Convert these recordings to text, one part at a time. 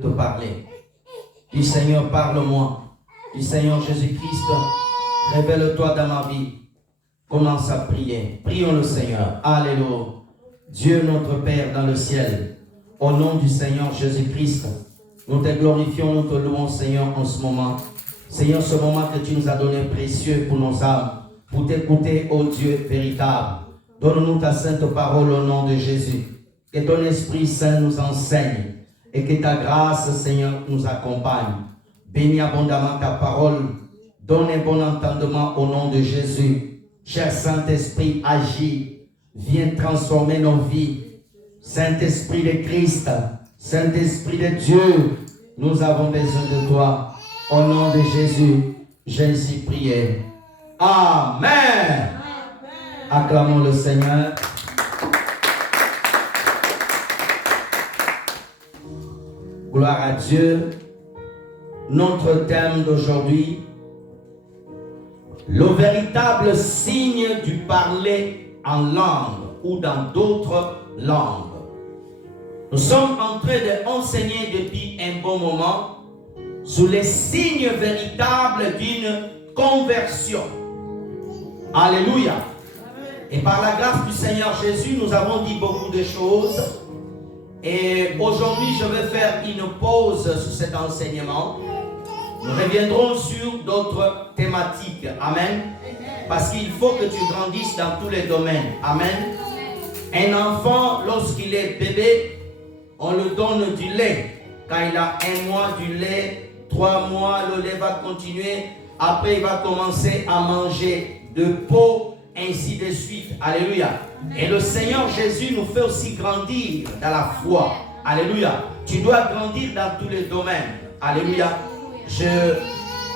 te parler. Dis Seigneur, parle-moi. Dis Seigneur Jésus-Christ, révèle-toi dans ma vie. Commence à prier. Prions le Seigneur. Alléluia. Dieu notre Père dans le ciel, au nom du Seigneur Jésus-Christ, nous te glorifions, nous te louons Seigneur en ce moment. Seigneur, ce moment que tu nous as donné précieux pour nos âmes, pour t'écouter, ô Dieu véritable. Donne-nous ta sainte parole au nom de Jésus. Que ton Esprit Saint nous enseigne et que ta grâce, Seigneur, nous accompagne. Bénis abondamment ta parole. Donne un bon entendement au nom de Jésus. Cher Saint-Esprit, agis. Viens transformer nos vies. Saint-Esprit de Christ, Saint-Esprit de Dieu, nous avons besoin de toi. Au nom de Jésus, j'ai ainsi prié. Amen. Amen. Acclamons le Seigneur. Gloire à Dieu. Notre thème d'aujourd'hui, le véritable signe du parler en langue ou dans d'autres langues. Nous sommes en train d'enseigner depuis un bon moment sur les signes véritables d'une conversion. Alléluia. Et par la grâce du Seigneur Jésus, nous avons dit beaucoup de choses. Et aujourd'hui, je vais faire une pause sur cet enseignement. Nous reviendrons sur d'autres thématiques. Amen. Parce qu'il faut que tu grandisses dans tous les domaines. Amen. Un enfant, lorsqu'il est bébé, on lui donne du lait. Quand il a 1 mois, du lait, 3 mois, le lait va continuer. Après, il va commencer à manger de peau, ainsi de suite. Alléluia. Et le Seigneur Jésus nous fait aussi grandir dans la foi. Alléluia. Tu dois grandir dans tous les domaines. Alléluia.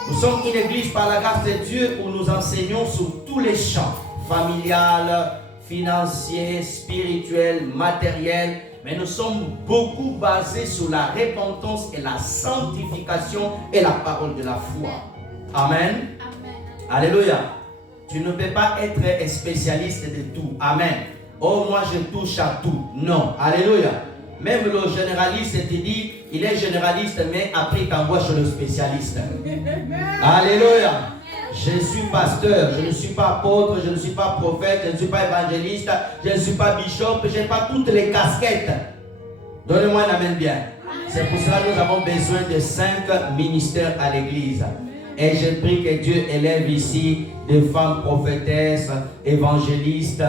Nous sommes une église par la grâce de Dieu où nous enseignons sur tous les champs. Familial, financier, spirituel, matériel. Mais nous sommes beaucoup basés sur la repentance et la sanctification et la parole de la foi. Amen. Amen. Alléluia. Tu ne peux pas être spécialiste de tout. Amen. Oh, moi je touche à tout. Non. Alléluia. Même le généraliste te dit, il est généraliste, mais après il t'envoie chez le spécialiste. Alléluia. Je suis pasteur, je ne suis pas apôtre, je ne suis pas prophète, je ne suis pas évangéliste, je ne suis pas bishop, je n'ai pas toutes les casquettes. Donnez-moi un amen bien. C'est pour cela que nous avons besoin de 5 ministères à l'église. Et je prie que Dieu élève ici des femmes prophétesses, évangélistes,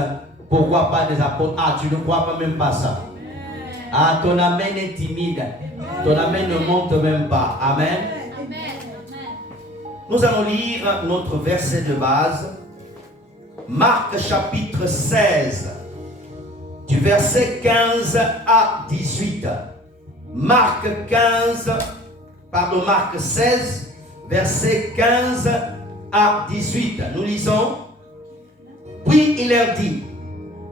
pourquoi pas des apôtres. Ah, tu ne crois pas même pas ça. Ah, ton amen est timide. Ton amen ne monte même pas. Amen. Nous allons lire notre verset de base. Marc chapitre 16. Du verset 15 à 18. Marc 16, verset 15 à 18. Nous lisons. Puis il leur dit,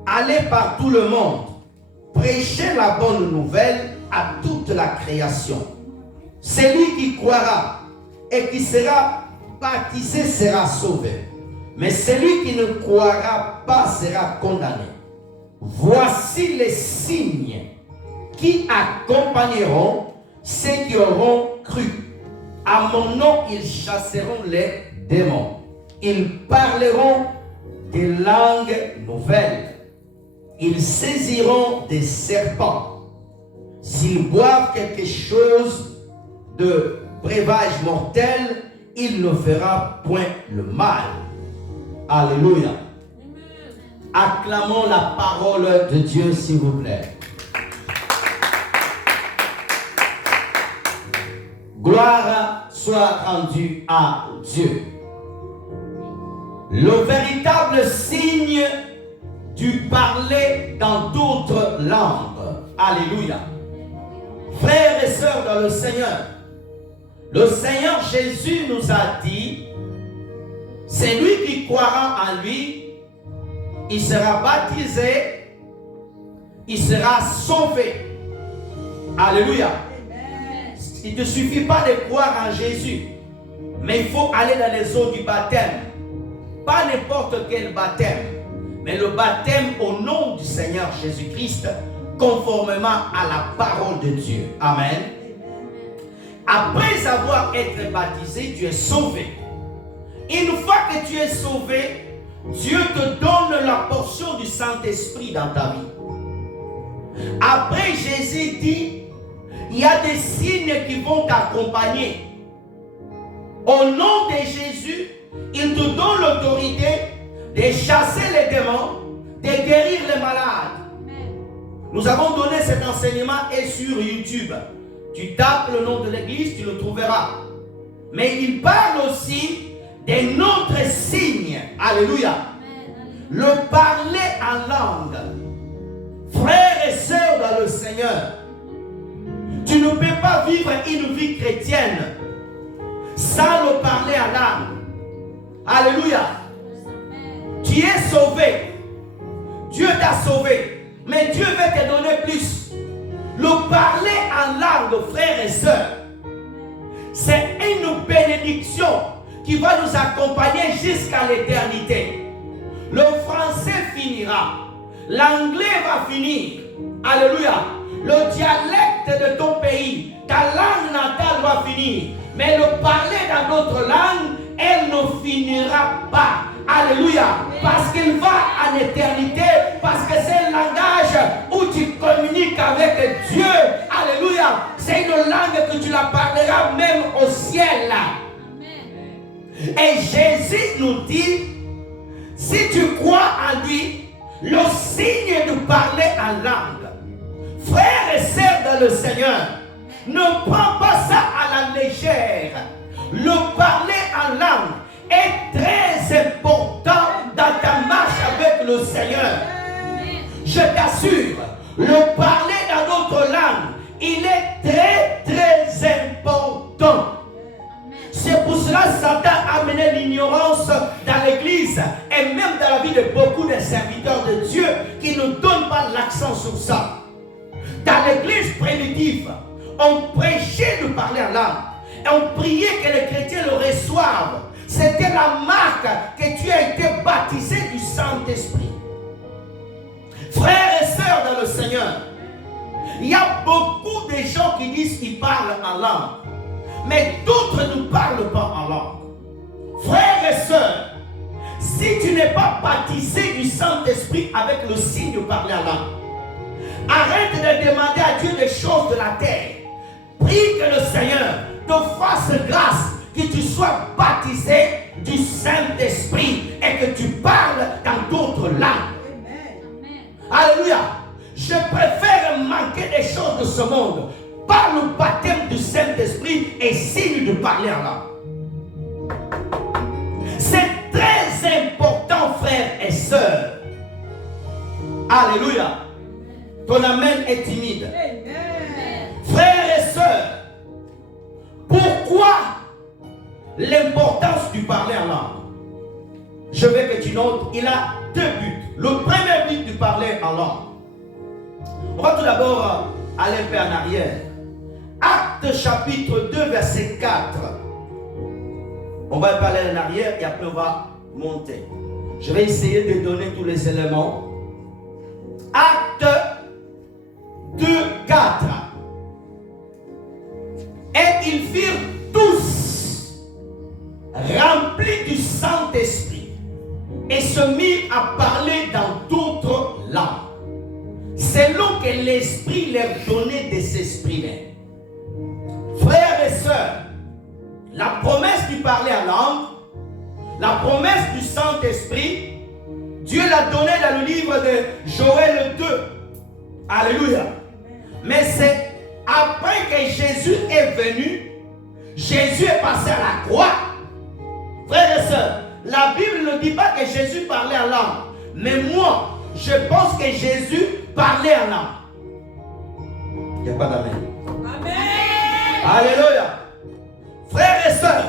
allez par tout le monde, prêchez la bonne nouvelle à toute la création. Celui qui croira et qui sera baptisé sera sauvé. Mais celui qui ne croira pas sera condamné. Voici les signes qui accompagneront ceux qui auront cru. À mon nom, ils chasseront les démons. Ils parleront des langues nouvelles. Ils saisiront des serpents. S'ils boivent quelque chose de breuvage mortel, il ne fera point le mal. Alléluia. Acclamons la parole de Dieu, s'il vous plaît. Gloire soit rendue à Dieu. Le véritable signe du parler dans d'autres langues. Alléluia. Frères et sœurs dans le Seigneur Jésus nous a dit, celui qui croira en lui, il sera baptisé, il sera sauvé. Alléluia. Il ne suffit pas de croire en Jésus, mais il faut aller dans les eaux du baptême. Pas n'importe quel baptême, mais le baptême au nom du Seigneur Jésus-Christ, conformément à la parole de Dieu. Amen. Après avoir été baptisé, tu es sauvé. Une fois que tu es sauvé, Dieu te donne la portion du Saint-Esprit dans ta vie. Après, Jésus dit, il y a des signes qui vont t'accompagner. Au nom de Jésus, il te donne l'autorité de chasser les démons, de guérir les malades. Nous avons donné cet enseignement et sur YouTube. Tu tapes le nom de l'église, tu le trouveras. Mais il parle aussi de notre signe. Alléluia. Le parler en langue. Frères et sœurs dans le Seigneur, tu ne peux pas vivre une vie chrétienne sans le parler en langue. Alléluia. Tu es sauvé. Dieu t'a sauvé. Mais Dieu veut te donner plus. Le parler en langue, frères et sœurs, c'est une bénédiction qui va nous accompagner jusqu'à l'éternité. Le français finira. L'anglais va finir. Alléluia. Le dialecte de ton pays, ta langue natale va finir. Mais le parler dans d'autres langues, elle ne finira pas. Alléluia. Parce qu'il va en éternité. Parce que c'est un langage où tu communiques avec Dieu. Alléluia. C'est une langue que tu la parleras même au ciel. Amen. Et Jésus nous dit, si tu crois en lui, le signe de parler en langue. Frères et sœurs dans le Seigneur, ne prends pas ça à la légère. Le parler en langue est très important dans ta marche avec le Seigneur. Je t'assure, le parler dans d'autres langues, il est très très important. C'est pour cela que Satan a amené l'ignorance dans l'église et même dans la vie de beaucoup de serviteurs de Dieu qui ne donnent pas l'accent sur ça. Dans l'église primitive, on prêchait de parler en langue et on priait que les chrétiens le reçoivent. C'était la marque que tu as été baptisé du Saint-Esprit. Frères et sœurs dans le Seigneur, il y a beaucoup de gens qui disent qu'ils parlent en langue, mais d'autres ne parlent pas en langue. Frères et sœurs, si tu n'es pas baptisé du Saint-Esprit avec le signe de parler en langue, arrête de demander à Dieu des choses de la terre. Prie que le Seigneur te fasse grâce, que tu sois baptisé du Saint-Esprit et que tu parles dans d'autres langues. Amen. Alléluia. Je préfère manquer des choses de ce monde par le baptême du Saint-Esprit et signe de parler en langue. C'est très important, frères et sœurs. Alléluia. Ton amen est timide. Amen. Frères et sœurs, pourquoi l'importance du parler en langue? Je veux que tu notes, il a deux buts. Le premier but du parler en langue. On va tout d'abord aller un peu en arrière. Actes chapitre 2, verset 4. On va parler en arrière et après on va monter. Je vais essayer de donner tous les éléments. Actes 2, 4. Et ils firent tous remplis du Saint-Esprit et se mirent à parler dans d'autres langues, selon que l'Esprit leur donnait de s'exprimer. Frères et sœurs, la promesse du parler en langue, la promesse du Saint-Esprit, Dieu l'a donnée dans le livre de Joël 2. Alléluia. Mais c'est après que Jésus est venu, Jésus est passé à la croix. Frères et sœurs, la Bible ne dit pas que Jésus parlait en langue. Mais moi, je pense que Jésus parlait en langue. Il n'y a pas d'amen. Amen. Alléluia. Frères et sœurs,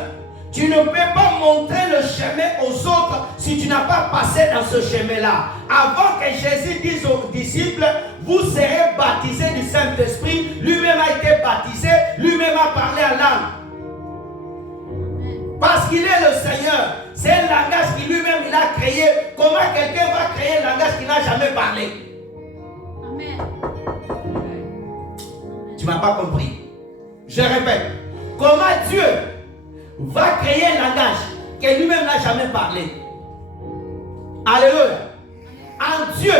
tu ne peux pas montrer le chemin aux autres si tu n'as pas passé dans ce chemin-là. Avant que Jésus dise aux disciples, vous serez baptisés du Saint-Esprit, lui-même a été baptisé, lui-même a parlé en langue. Parce qu'il est le Seigneur. C'est un langage qui lui-même il a créé. Comment quelqu'un va créer un langage qu'il n'a jamais parlé? Amen. Tu ne m'as pas compris. Je répète. comment Dieu va créer un langage que lui-même n'a jamais parlé. Alléluia. En Dieu,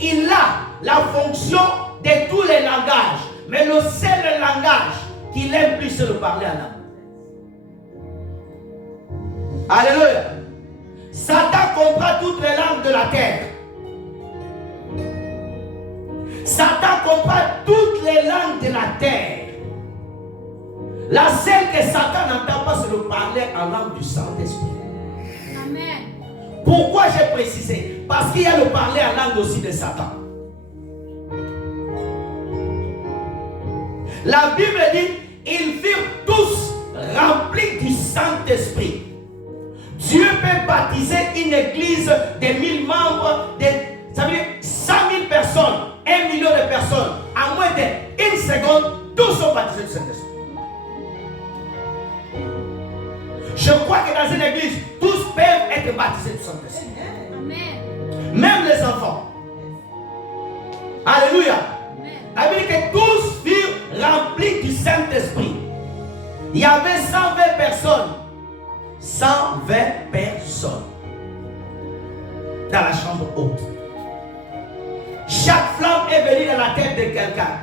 il a la fonction de tous les langages. Mais le seul langage qu'il aime plus, c'est de parler à l'âme. Alléluia. Satan comprend toutes les langues de la terre. Satan comprend toutes les langues de la terre. La seule que Satan n'entend pas, c'est de parler en langue du Saint-Esprit. Amen. Pourquoi j'ai précisé? Parce qu'il y a le parler en langue aussi de Satan. La Bible dit, ils furent tous remplis du Saint-Esprit. Dieu peut baptiser une église de 1000 membres, ça veut dire 100 000 personnes, 1 million de personnes. En moins d'une seconde, tous sont baptisés du Saint-Esprit. Je crois que dans une église, tous peuvent être baptisés du Saint-Esprit. Même les enfants. Alléluia. La Bible dit que tous furent remplis du Saint-Esprit. Il y avait 120 personnes. 120 personnes dans la chambre haute. Chaque flamme est venue dans la tête de quelqu'un.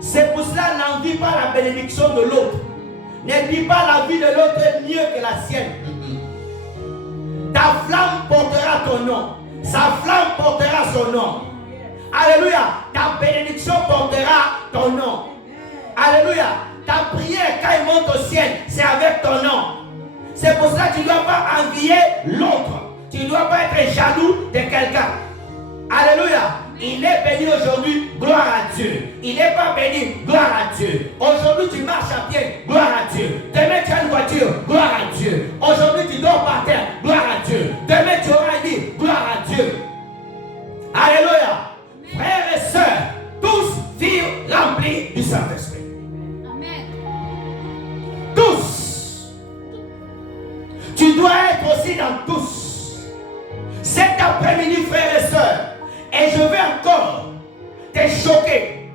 C'est pour cela n'envie pas la bénédiction de l'autre. Ne dis pas la vie de l'autre est mieux que la sienne. Ta flamme portera ton nom. Sa flamme portera son nom. Alléluia. Ta bénédiction portera ton nom. Alléluia. Ta prière quand elle monte au ciel, c'est avec ton nom. C'est pour cela que tu ne dois pas envier l'autre. Tu ne dois pas être jaloux de quelqu'un. Alléluia. Il est béni aujourd'hui, gloire à Dieu. Il n'est pas béni, gloire à Dieu. Aujourd'hui tu marches à pied, gloire à Dieu. Demain tu as une voiture, gloire à Dieu. Aujourd'hui tu dors par terre, gloire à Dieu. Demain tu auras un lit, gloire à Dieu. Alléluia. Frères et sœurs, tous furent remplis du Saint-Esprit. Amen. Tous. Tu dois être aussi dans tous. Cet après-midi, frères et sœurs, et je vais encore te choquer.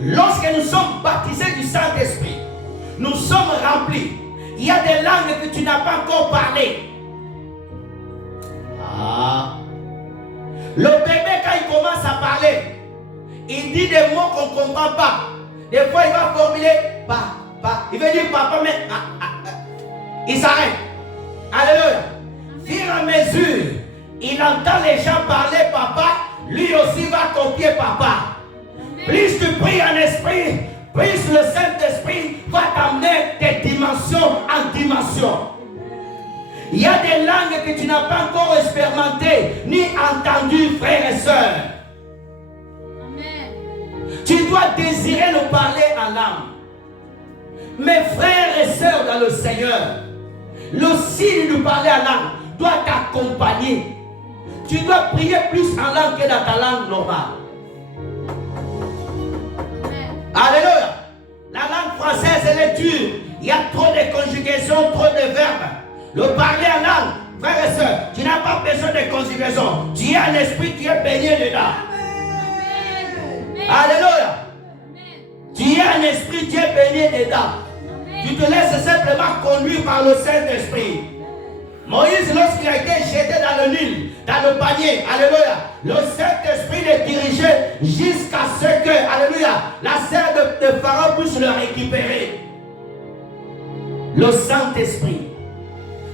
Lorsque nous sommes baptisés du Saint-Esprit, nous sommes remplis. Il y a des langues que tu n'as pas encore parlé. Le bébé, quand il commence à parler, il dit des mots qu'on ne comprend pas. Des fois, il va formuler papa. Il veut dire papa, mais il s'arrête. Alléluia. Fur et à mesure, il entend les gens parler papa, lui aussi va copier papa. Plus tu pries en esprit, plus le Saint-Esprit va t'amener de dimension en dimension. Il y a des langues que tu n'as pas encore expérimentées ni entendues, frères et sœurs. Tu dois désirer le parler en langue. Mes frères et sœurs dans le Seigneur, le signe de parler en langue doit t'accompagner. Tu dois prier plus en langue que dans ta langue normale. Alléluia. La langue française, elle est dure. Il y a trop de conjugaisons, trop de verbes. Le parler en langue, frères et sœurs, tu n'as pas besoin de conjugaison. Tu as un esprit, tu es baigné dedans. Alléluia. Tu as un esprit, tu es baigné dedans. Tu te laisses simplement conduire par le Saint-Esprit. Moïse, lorsqu'il a été jeté dans le Nil, dans le panier, alléluia, le Saint-Esprit le dirigeait jusqu'à ce que, alléluia, la sœur de Pharaon puisse le récupérer. Le Saint-Esprit,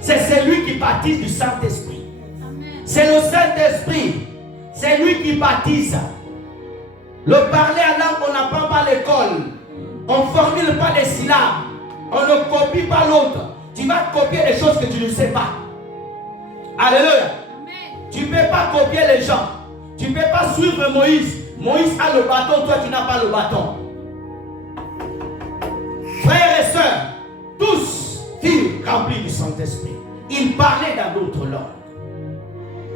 c'est celui qui baptise du Saint-Esprit. C'est le Saint-Esprit, c'est lui qui baptise. Le parler en langue, on n'apprend pas à l'école. On ne formule pas des syllabes. On ne copie pas l'autre. Tu vas copier des choses que tu ne sais pas. Alléluia. Tu ne peux pas copier les gens. Tu ne peux pas suivre Moïse. Moïse a le bâton, toi tu n'as pas le bâton. Frères et sœurs, tous furent remplis du Saint-Esprit. Ils parlaient dans d'autres langues.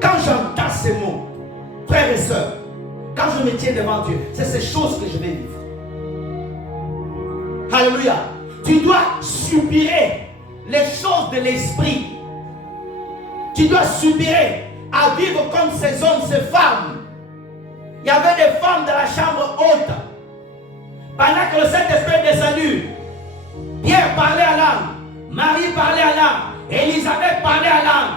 Quand j'entends ces mots, frères et sœurs, quand je me tiens devant Dieu, c'est ces choses que je vais vivre. Alléluia. Tu dois subirer les choses de l'esprit. Tu dois subirer à vivre comme ces hommes, ces femmes. Il y avait des femmes dans la chambre haute. Pendant que le Saint-Esprit est descendu, Pierre parlait à langue. Marie parlait à langue. Élisabeth parlait à langue.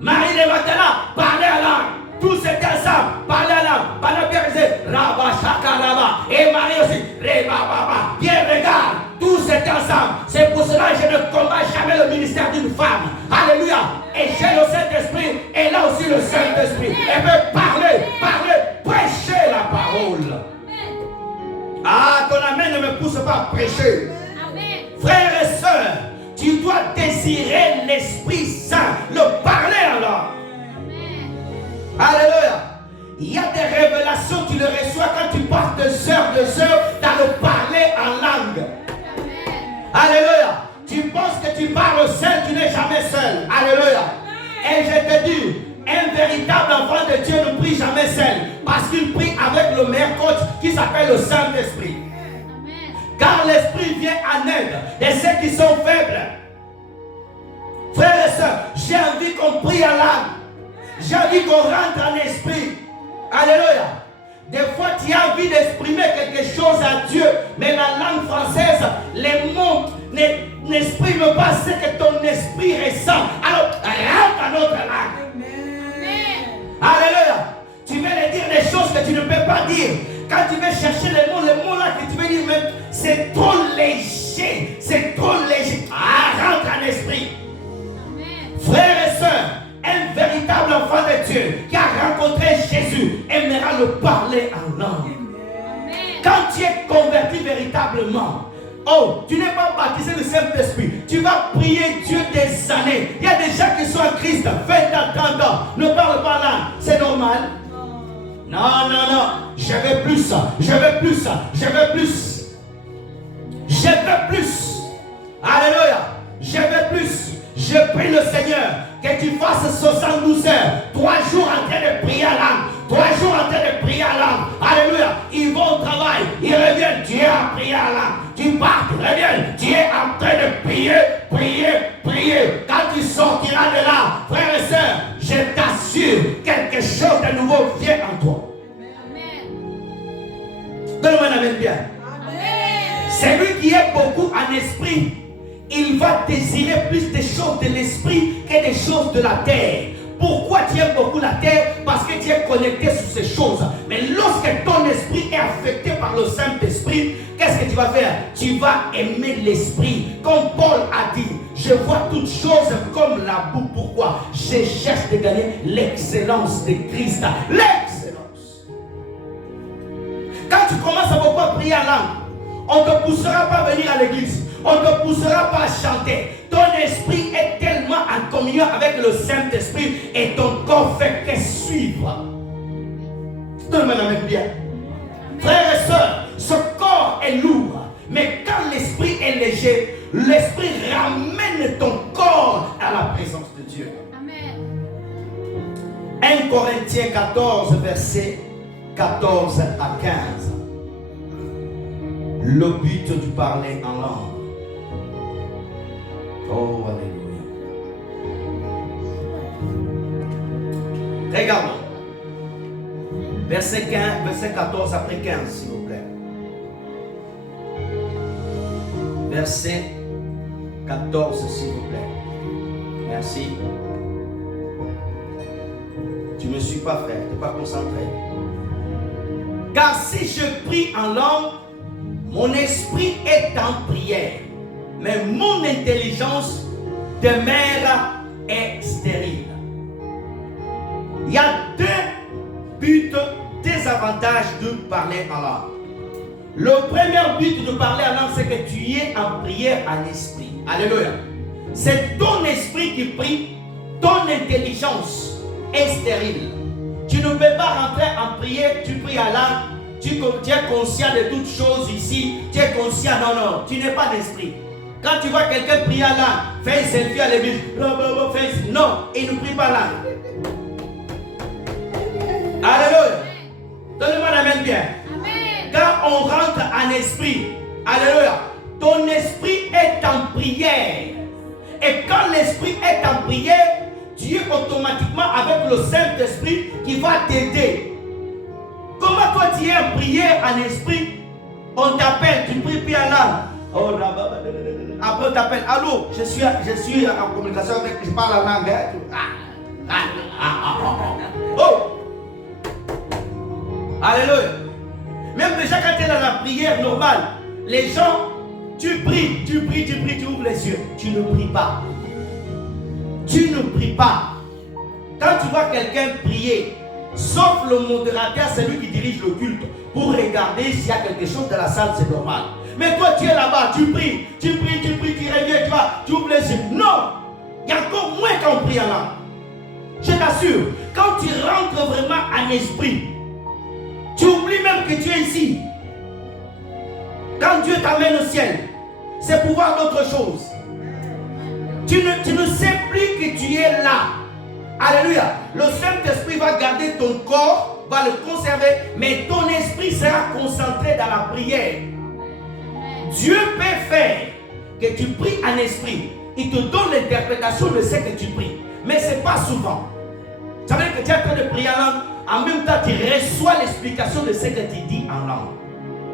Marie de Magdala parlait à langue. Tous étaient ensemble, parlaient à langue. Pendant Pierre disait Rabba Shaka Rabba. Et Marie aussi, Reba Baba. Pierre regarde, tous étaient ensemble. C'est pour cela que je ne combats jamais le ministère d'une femme. Alléluia. Et j'ai le Saint-Esprit. Et là aussi le Saint-Esprit. Elle peut parler, prêcher la parole. Ah, ton amen ne me pousse pas à prêcher. Amen. Frères et sœurs, tu dois désirer l'Esprit Saint, le parler alors. Alléluia. Il y a des révélations, tu les reçois quand tu passes 2 heures dans le parler en langue. Alléluia. Tu penses que tu parles seul, tu n'es jamais seul. Alléluia. Et je te dis, un véritable enfant de Dieu ne prie jamais seul, parce qu'il prie avec le meilleur coach qui s'appelle le Saint-Esprit. Car l'Esprit vient en aide de ceux qui sont faibles. Frères et sœurs, j'ai envie qu'on prie en langue. J'ai envie qu'on rentre en esprit. Alléluia. Des fois, tu as envie d'exprimer quelque chose à Dieu, mais la langue française, les mots n'expriment pas ce que ton esprit ressent. Alors, rentre dans notre langue. Amen. Alléluia. Tu veux lui dire des choses que tu ne peux pas dire. Quand tu veux chercher les mots là que tu veux dire, même, c'est trop léger. C'est trop léger. Ah, rentre en esprit. Amen. Frères et sœurs, un véritable enfant de Dieu qui a rencontré Jésus aimera le parler en langue. Amen. Quand tu es converti véritablement, oh, tu n'es pas baptisé du Saint-Esprit, tu vas prier Dieu des années. Il y a des gens qui sont en Christ, 20 ans, 30 ans, ne parlent pas langue. C'est normal? Non, non, non. Je veux plus ça. Je veux plus ça. Je veux plus. Je veux plus. Alléluia. Je veux plus. Je prie le Seigneur que tu fasses 72 heures, 3 jours en train de prier à langue. 3 jours en train de prier à langue. Alléluia. Ils vont au travail. Ils reviennent. Tu es à prier à langue. Tu pars. Tu reviens. Tu es en train de prier. Quand tu sortiras de là, frères et sœurs, je t'assure, quelque chose de nouveau vient en toi. Donne-moi un amen bien. Celui qui est beaucoup en esprit, il va désirer plus des choses de l'esprit que des choses de la terre. Pourquoi tu aimes beaucoup la terre? Parce que tu es connecté sur ces choses. Mais lorsque ton esprit est affecté par le Saint-Esprit, qu'est-ce que tu vas faire? Tu vas aimer l'esprit. Comme Paul a dit, je vois toutes choses comme la boue. Pourquoi? Je cherche de gagner l'excellence de Christ. L'excellence. Quand tu commences à beaucoup prier en langue, on ne te poussera pas à venir à l'église. On ne te poussera pas à chanter. Ton esprit est tellement en communion avec le Saint-Esprit et ton corps fait que suivre. Donne-moi la même bien. Frères et sœurs, ce corps est lourd, mais quand l'esprit est léger, l'esprit ramène ton corps à la présence de Dieu. Amen. 1 Corinthiens 14, versets 14 à 15. Le but du parler en langue. Oh, alléluia. Regardons. Verset 14 après 15, s'il vous plaît. Verset 14, s'il vous plaît. Merci. Tu ne me suis pas, frère. Tu n'es pas concentré. Car si je prie en langue, mon esprit est en prière, mais mon intelligence demeure stérile. Il y a 2 buts, des avantages de parler en langue. Le premier but de parler en langue, c'est que tu es en prière en esprit. Alléluia. C'est ton esprit qui prie, ton intelligence est stérile. Tu ne peux pas rentrer en prière, tu pries en langue. Tu es conscient de toutes choses ici. Tu es conscient, non, tu n'es pas d'esprit. Quand tu vois quelqu'un prier en langue, fais un selfie à l'église. Non, il ne prie pas langue. Alléluia. Donne-moi la main bien. Amen. Quand on rentre en esprit, alléluia, ton esprit est en prière. Et quand l'esprit est en prière, tu es automatiquement avec le Saint-Esprit qui va t'aider. Comment toi tu es en prière en esprit? On t'appelle, tu pries en langue. Après, on t'appelle. Allô, je suis en communication avec. Je parle en langue. Oh! Alléluia. Même déjà quand tu es dans la prière normale, les gens, tu pries, tu ouvres les yeux. Tu ne pries pas. Tu ne pries pas. Quand tu vois quelqu'un prier, sauf le modérateur, c'est lui qui dirige le culte, pour regarder s'il y a quelque chose dans la salle, c'est normal. Mais toi, tu es là-bas, tu pries, tu reviens, tu ouvres les yeux. Non! Il y a encore moins quand on prie en langue. Je t'assure, quand tu rentres vraiment en esprit, tu oublies même que tu es ici. Quand Dieu t'amène au ciel, c'est pour voir d'autres choses. Tu ne sais plus que tu es là. Alléluia. Le Saint-Esprit va garder ton corps, va le conserver, mais ton esprit sera concentré dans la prière. Dieu peut faire que tu pries en esprit. Il te donne l'interprétation de ce que tu pries. Mais ce n'est pas souvent. Ça veut dire que tu es en train de prier en langue. En même temps, tu reçois l'explication de ce que tu dis en langue.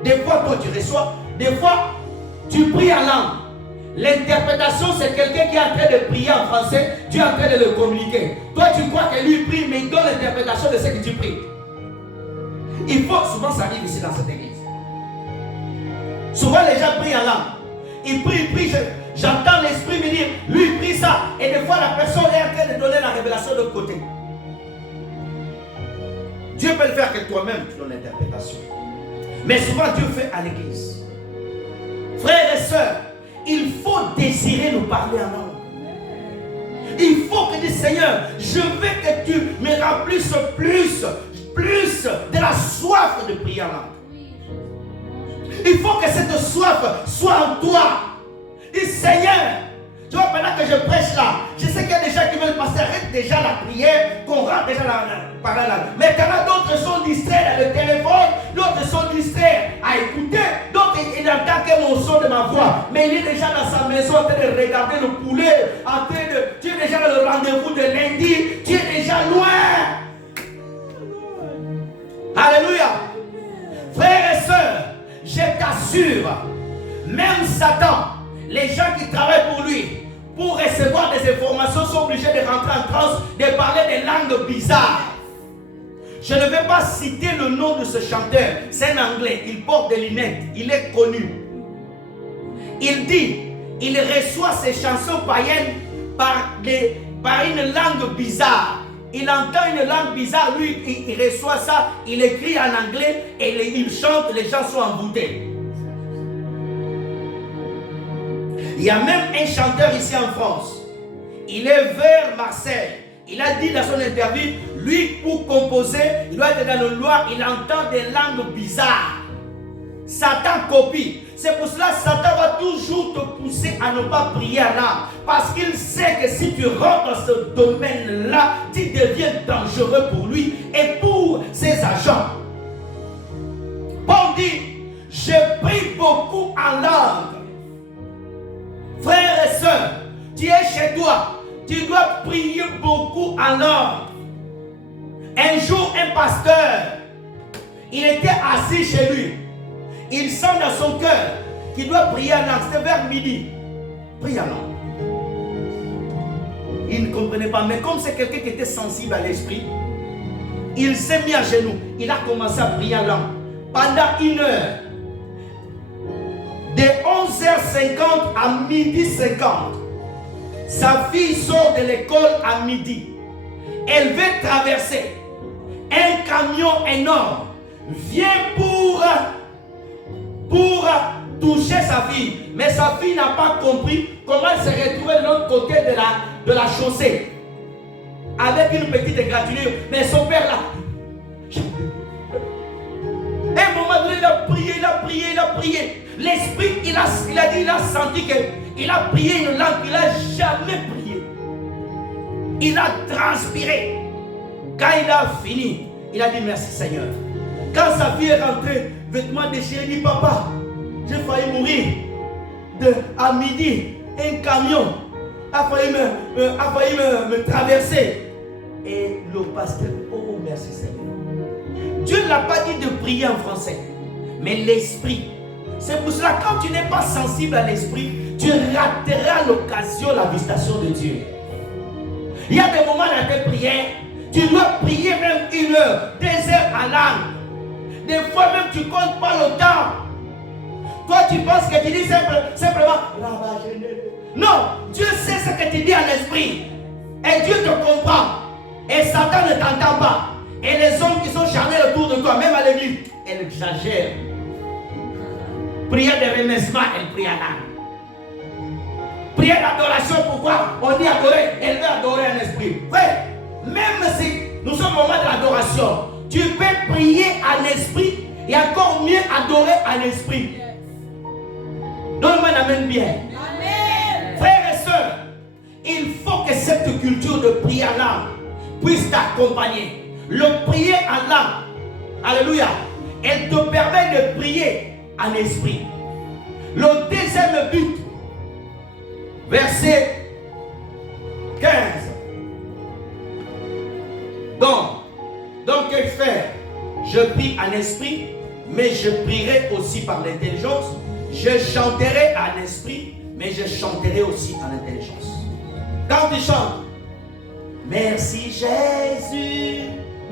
Des fois, toi, tu reçois. Des fois, tu pries en langue. L'interprétation, c'est quelqu'un qui est en train de prier en français. Tu es en train de le communiquer. Toi, tu crois que lui prie, mais il donne l'interprétation de ce que tu pries. Il faut, souvent ça arrive ici dans cette église. Souvent, les gens prient en langue. Ils prient, j'entends l'esprit me dire, lui, il prie ça. Et des fois, la personne est en train de donner la révélation de l'autre côté. Dieu peut le faire que toi-même, tu donnes l'interprétation. Mais souvent, Dieu fait à l'église. Frères et sœurs, il faut désirer nous parler en langue. Il faut que tu dis, Seigneur, je veux que tu me remplisses plus de la soif de prier en langue. Il faut que cette soif soit en toi. Dis, Seigneur, tu vois, pendant que je prêche là, je sais qu'il y a des gens qui veulent passer, arrête déjà la prière, qu'on rentre déjà par là. Mais quand d'autres sont distraits dans le téléphone, d'autres sont distraits à écouter, d'autres il n'entend que mon son de ma voix. Mais il est déjà dans sa maison en train de regarder le poulet, tu es déjà dans le rendez-vous de lundi, tu es déjà loin. Alléluia. Frères et sœurs, je t'assure, même Satan, les gens qui travaillent pour lui, pour recevoir des informations, sont obligés de rentrer en transe, de parler des langues bizarres. Je ne vais pas citer le nom de ce chanteur. C'est un Anglais, il porte des lunettes, il est connu. Il dit, il reçoit ses chansons païennes par une langue bizarre. Il entend une langue bizarre, lui, il reçoit ça, il écrit en anglais et il chante, les gens sont envoûtés. Il y a même un chanteur ici en France. Il est vers Marseille. Il a dit dans son interview, lui, pour composer, il doit être dans le Loir, il entend des langues bizarres. Satan copie. C'est pour cela que Satan va toujours te pousser à ne pas prier en langue. Parce qu'il sait que si tu rentres dans ce domaine-là, tu deviens dangereux pour lui et pour ses agents. Paul dit, je prie beaucoup en langue. Frères et sœurs, tu es chez toi, tu dois prier beaucoup en langue. Un jour, un pasteur, il était assis chez lui. Il sent dans son cœur qu'il doit prier en langue. C'était vers midi. Prie en langue. Il ne comprenait pas. Mais comme c'est quelqu'un qui était sensible à l'esprit, il s'est mis à genoux. Il a commencé à prier en langue. Pendant 1 heure. De 11h50 à midi 50. Sa fille sort de l'école à midi. Elle veut traverser. Un camion énorme vient pour toucher sa fille. Mais sa fille n'a pas compris comment elle s'est retrouvée de l'autre côté de la chaussée. Avec une petite égratignure. Mais son père là. Et à un moment donné, il a prié. L'esprit, il a dit, il a senti qu'il a prié une langue qu'il n'a jamais prié. Il a transpiré. Quand il a fini, il a dit merci Seigneur. Quand sa fille est rentrée, vêtements déchirés, il dit papa, j'ai failli mourir. À midi, un camion a failli me traverser. Et le pasteur, oh merci Seigneur. Dieu ne l'a pas dit de prier en français, mais l'esprit C'est pour cela, quand tu n'es pas sensible à l'esprit, tu rateras l'occasion, la visitation de Dieu. Il y a des moments dans tes prières, tu dois prier même 1 heure, 2 heures à l'âme. Des fois même tu ne comptes pas le temps. Toi tu penses que tu dis simplement, non, Dieu sait ce que tu dis en esprit. Et Dieu te comprend. Et Satan ne t'entend pas. Et les hommes qui sont charnels autour de toi, même à l'église, elles exagèrent. Prière de remerciement, elle prie à l'âme. Prière d'adoration, pourquoi on dit adorer, elle veut adorer en esprit. Frère, même si nous sommes au moment de l'adoration, tu peux prier en esprit et encore mieux adorer en esprit. Donne-moi un amen bien. Amen. Frères et sœurs, il faut que cette culture de prier en l'âme puisse t'accompagner. Le prier en l'âme, alléluia, elle te permet de prier en esprit. Le deuxième but, verset 15. Donc que faire? Je prie en esprit, mais je prierai aussi par l'intelligence. Je chanterai en esprit, mais je chanterai aussi en intelligence. Quand tu chantes, merci Jésus,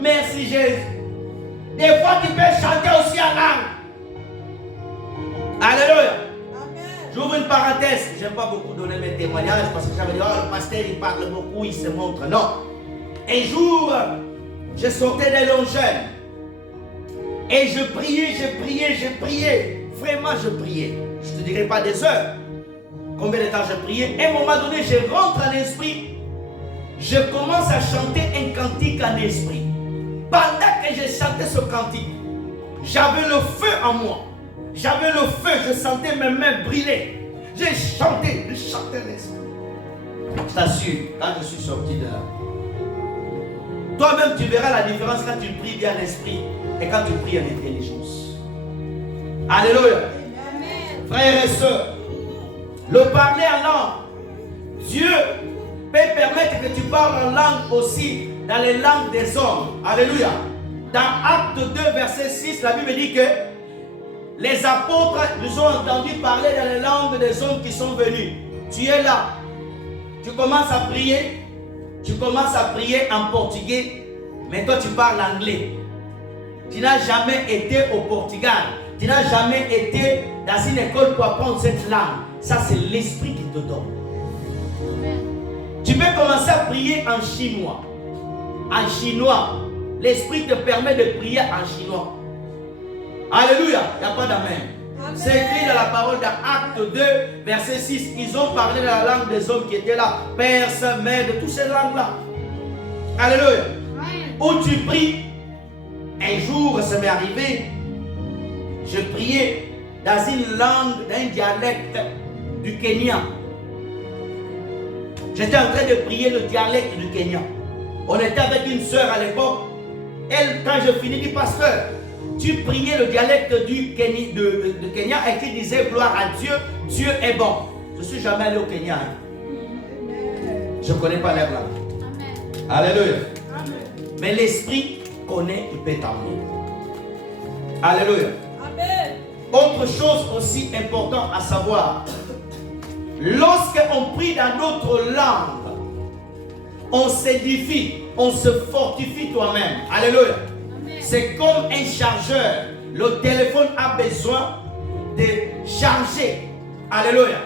merci Jésus. Des fois tu peux chanter aussi en langue. Alléluia. J'ouvre une parenthèse. Je n'aime pas beaucoup donner mes témoignages parce que j'avais dit, oh, le pasteur il parle beaucoup, il se montre. Non. Un jour, je sortais des longs jeûnes. Et je priais. Vraiment, je priais. Je ne te dirai pas des heures. Combien de temps je priais. À un moment donné, je rentre en esprit. Je commence à chanter un cantique en esprit. Pendant que je chantais ce cantique, j'avais le feu en moi. J'avais le feu, je sentais mes mains brûler. J'ai chanté l'esprit. Je t'assure, quand je suis sorti de là, toi-même tu verras la différence quand tu pries bien en esprit et quand tu pries en intelligence. Alléluia. Amen. Frères et sœurs, le parler en langue, Dieu peut permettre que tu parles en langue aussi dans les langues des hommes. Alléluia. Dans Acte 2, verset 6, la Bible dit que les apôtres nous ont entendu parler dans les langues des hommes qui sont venus. Tu es là. Tu commences à prier. Tu commences à prier en portugais. Mais toi tu parles anglais. Tu n'as jamais été au Portugal. Tu n'as jamais été dans une école pour apprendre cette langue. Ça c'est l'esprit qui te donne. Tu peux commencer à prier en chinois. En chinois. L'esprit te permet de prier en chinois. Alléluia, il n'y a pas d'amen. C'est écrit dans la parole d'Acte 2, verset 6. Ils ont parlé dans la langue des hommes qui étaient là. Perse, Mède, toutes ces langues-là. Alléluia. Où tu pries. Un jour, ça m'est arrivé. Je priais dans une langue, dans un dialecte du Kenya. J'étais en train de prier le dialecte du Kenya. On était avec une sœur à l'époque. Elle, quand je finis, dit, pasteur, tu priais le dialecte du Kenya, de Kenya et qui disait gloire à Dieu, Dieu est bon. Je ne suis jamais allé au Kenya. Je ne connais pas l'air là. Alléluia. Amen. Mais l'esprit connaît et peut t'emmener. Alléluia. Amen. Autre chose aussi importante à savoir, lorsqu'on prie dans notre langue, on s'édifie, on se fortifie toi-même. Alléluia. C'est comme un chargeur. Le téléphone a besoin de charger. Alléluia.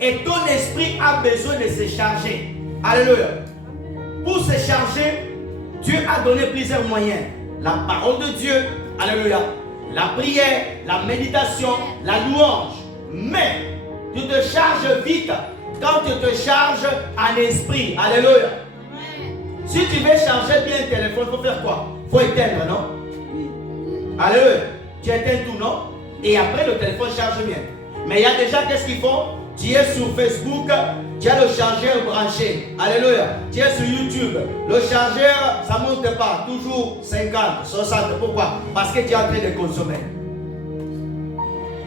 Et ton esprit a besoin de se charger. Alléluia. Pour se charger, Dieu a donné plusieurs moyens. La parole de Dieu. Alléluia. La prière, la méditation, la louange. Mais tu te charges vite quand tu te charges en esprit. Alléluia. Si tu veux charger bien le téléphone, il faut faire quoi? Il faut éteindre, non? Alléluia. Tu éteins tout, non? Et après, le téléphone charge bien. Mais il y a déjà, qu'est-ce qu'il faut? Tu es sur Facebook, tu as le chargeur branché. Alléluia. Tu es sur YouTube. Le chargeur, ça ne monte pas. Toujours 50, 60. Pourquoi? Parce que tu es en train de consommer.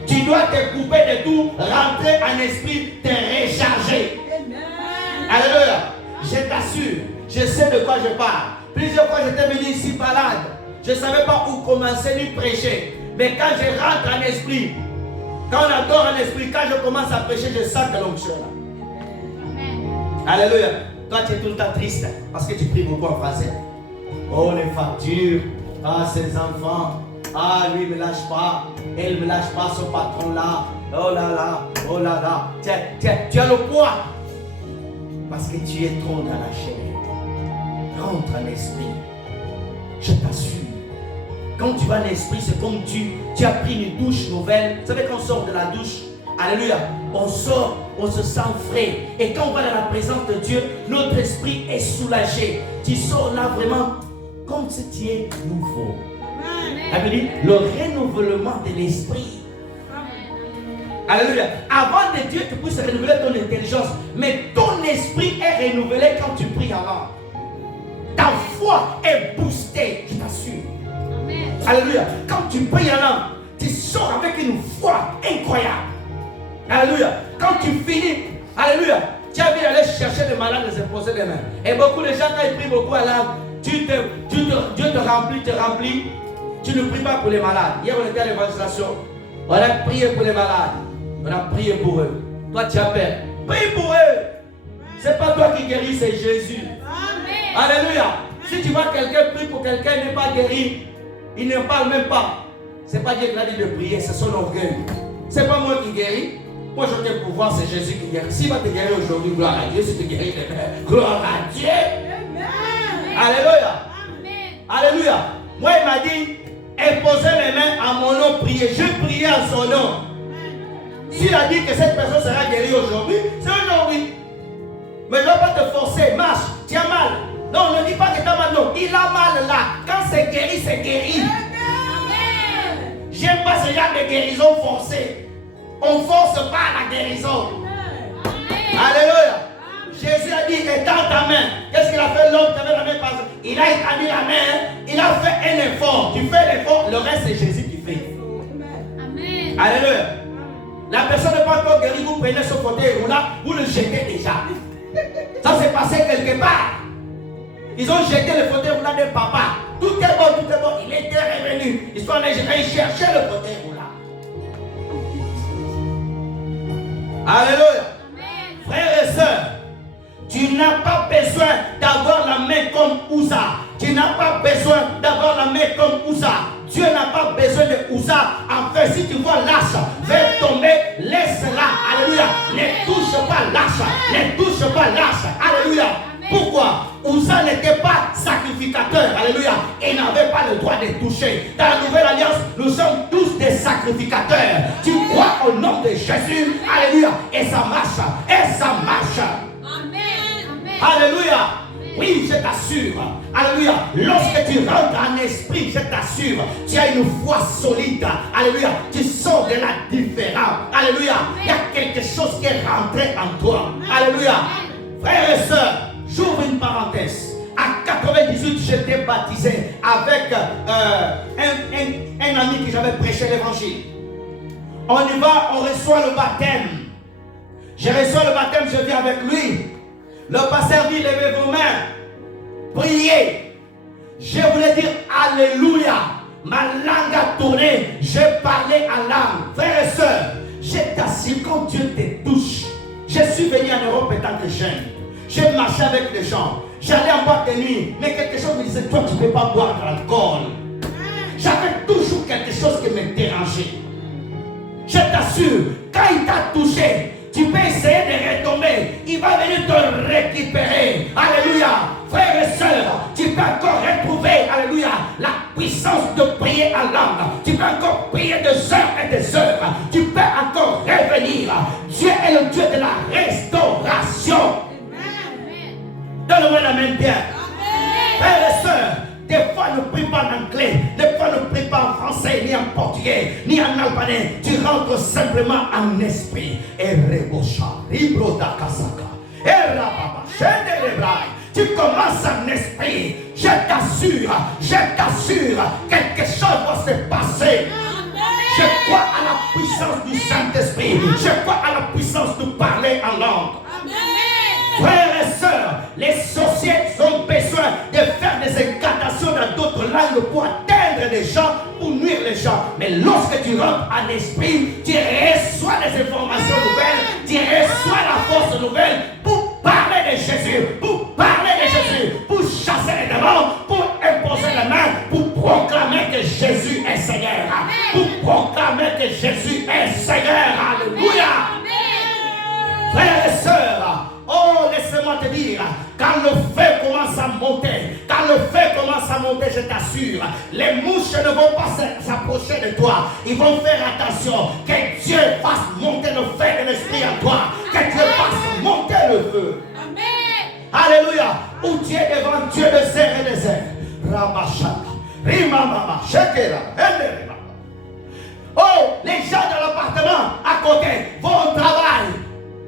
Tu dois te couper de tout, rentrer en esprit, te recharger. Alléluia. Je t'assure, je sais de quoi je parle. Plusieurs fois, j'étais venu ici malade. Je ne savais pas où commencer ni prêcher. Mais quand je rentre en esprit, Quand on adore un esprit, quand je commence à prêcher, je sens que l'onction là. Alléluia. Toi, tu es tout le temps triste parce que tu pries beaucoup en français. Oh, les factures. Ah, ces enfants. Ah, lui ne me lâche pas. Elle ne me lâche pas, son patron là. Oh là là. Oh là là. Tu as le poids. Parce que tu es trop dans la chair. Rentre en esprit. Je t'assure. Quand tu vas en esprit, c'est comme tu as pris une douche nouvelle. Vous savez, quand on sort de la douche, alléluia, on sort, on se sent frais. Et quand on va dans la présence de Dieu, notre esprit est soulagé. Tu sors là vraiment comme si tu es nouveau. Ça veut dire le renouvellement de l'esprit. Alléluia. Avant de Dieu, tu puisses renouveler ton intelligence. Mais ton esprit est renouvelé quand tu pries en langue. Ta foi est boostée, je t'assure. Alléluia. Quand tu pries en langue, tu sors avec une foi incroyable. Alléluia. Quand tu finis, alléluia, tu as vu aller chercher les malades et se poser les mains. Et beaucoup de gens, quand ils prient beaucoup en langue, Dieu te remplit. Tu ne pries pas pour les malades. Hier, on était à l'évangélisation. On a prié pour les malades. On a prié pour eux. Toi, tu as peur. Prie pour eux. Ce n'est pas toi qui guéris, c'est Jésus. Amen. Alléluia. Si tu vois quelqu'un prie pour quelqu'un, il n'est pas guéri, il ne parle même pas. Ce n'est pas Dieu qui l'a dit de prier, c'est son orgueil. Ce n'est pas moi qui guéris. Moi, je t'ai pouvoir, c'est Jésus qui guérit. S'il va te guérir aujourd'hui, gloire à Dieu. Si tu guéris demain, gloire à Dieu. Amen. Alléluia. Amen. Alléluia. Moi, il m'a dit, imposez les mains à mon nom, priez. Je priais en son nom. S'il a dit que cette personne sera guérie aujourd'hui, c'est aujourd'hui. Mais je ne vais pas te forcer. Marche, tu as mal. Non, ne dis pas que tu as mal. Non, il a mal là. Quand c'est guéri, c'est guéri. J'aime pas ce genre de guérison forcée. On ne force pas la guérison. Alléluia. Jésus a dit, étends ta main. Qu'est-ce qu'il a fait? L'homme qui avait la main par exemple. Il a étendu la main. Il a fait un effort. Tu fais l'effort, le reste c'est Jésus qui fait. Amen. Alléluia. La personne n'est pas encore guérie, vous prenez ce fauteuil roulant, vous le jetez déjà. Ça s'est passé quelque part. Ils ont jeté le fauteuil roulant de papa. Tout est bon. Il était revenu. Ils sont allés chercher le fauteuil roulant. Alléluia. Amen. Frères et sœurs, tu n'as pas besoin d'avoir la main comme Uza. Tu n'as pas besoin d'avoir la main comme Uza. Dieu n'a pas besoin de Uza. Enfin, si tu vois l'âge vers tomber, laisse-la. Alléluia. Ne touche pas l'âge. Ne touche pas l'âge. Alléluia. Pourquoi? Uza n'était pas sacrificateur. Alléluia. Il n'avait pas le droit de toucher. Dans la nouvelle alliance, nous sommes tous des sacrificateurs. Tu crois au nom de Jésus. Alléluia. Et ça marche. Et ça marche. Amen. Alléluia. Oui, je t'assure. Alléluia. Lorsque tu rentres en esprit, je t'assure, tu as une foi solide. Alléluia. Tu sors de la différence. Alléluia. Il y a quelque chose qui est rentré en toi. Alléluia. Frères et sœurs, j'ouvre une parenthèse. À 98, j'étais baptisé avec un ami qui j'avais prêché l'évangile. On y va, on reçoit le baptême. Je reçois le baptême, je viens avec lui. Le pasteur dit, levez vos mains, priez. Je voulais dire Alléluia. Ma langue a tourné, j'ai parlé en langue. Frères et sœurs, je t'assure, quand Dieu te touche. Je suis venu en Europe étant que jeune. J'ai marché avec les gens. J'allais en boîte de nuit. Mais quelque chose me disait, toi tu ne peux pas boire de l'alcool. J'avais toujours quelque chose qui me dérangeait. Je t'assure, quand il t'a touché, tu peux essayer de retomber. Il va venir te récupérer. Alléluia. Frères et sœurs, tu peux encore retrouver, alléluia, la puissance de prier en langue. Tu peux encore prier des heures et des heures. Tu peux encore revenir. Dieu est le Dieu de la restauration. Donne-moi la main bien. Frères et sœurs, des fois ne prie pas en anglais, des fois ne prie pas en français, ni en portugais, ni en albanais. Tu rentres simplement en esprit. Et rebosha, ribroda kasaka, et rababa, chende les bras. Tu commences en esprit. Je t'assure, quelque chose va se passer. Je crois à la puissance du Saint-Esprit. Je crois à la puissance de parler en langue. Frères et sœurs, les sorciers ont besoin de faire des incantations dans d'autres langues pour atteindre les gens, pour nuire les les gens. Mais lorsque tu rentres en esprit, tu reçois des informations nouvelles, tu reçois la force nouvelle pour parler de Jésus, pour parler de Jésus, pour chasser les démons, pour imposer les mains, pour proclamer que Jésus est Seigneur. Pour proclamer que Jésus est Seigneur. Alléluia. Frères et sœurs, oh, laissez-moi te dire, quand le feu commence à monter, je t'assure, les mouches ne vont pas s'approcher de toi. Ils vont faire attention que Dieu fasse monter le feu de l'esprit en toi, que Dieu fasse monter le feu. Amen. Alléluia. Où tu es devant Dieu de serre et de serre. Rabashaka, Rimamama, Shekera, Henderima. Oh, les gens de l'appartement à côté vont au travail.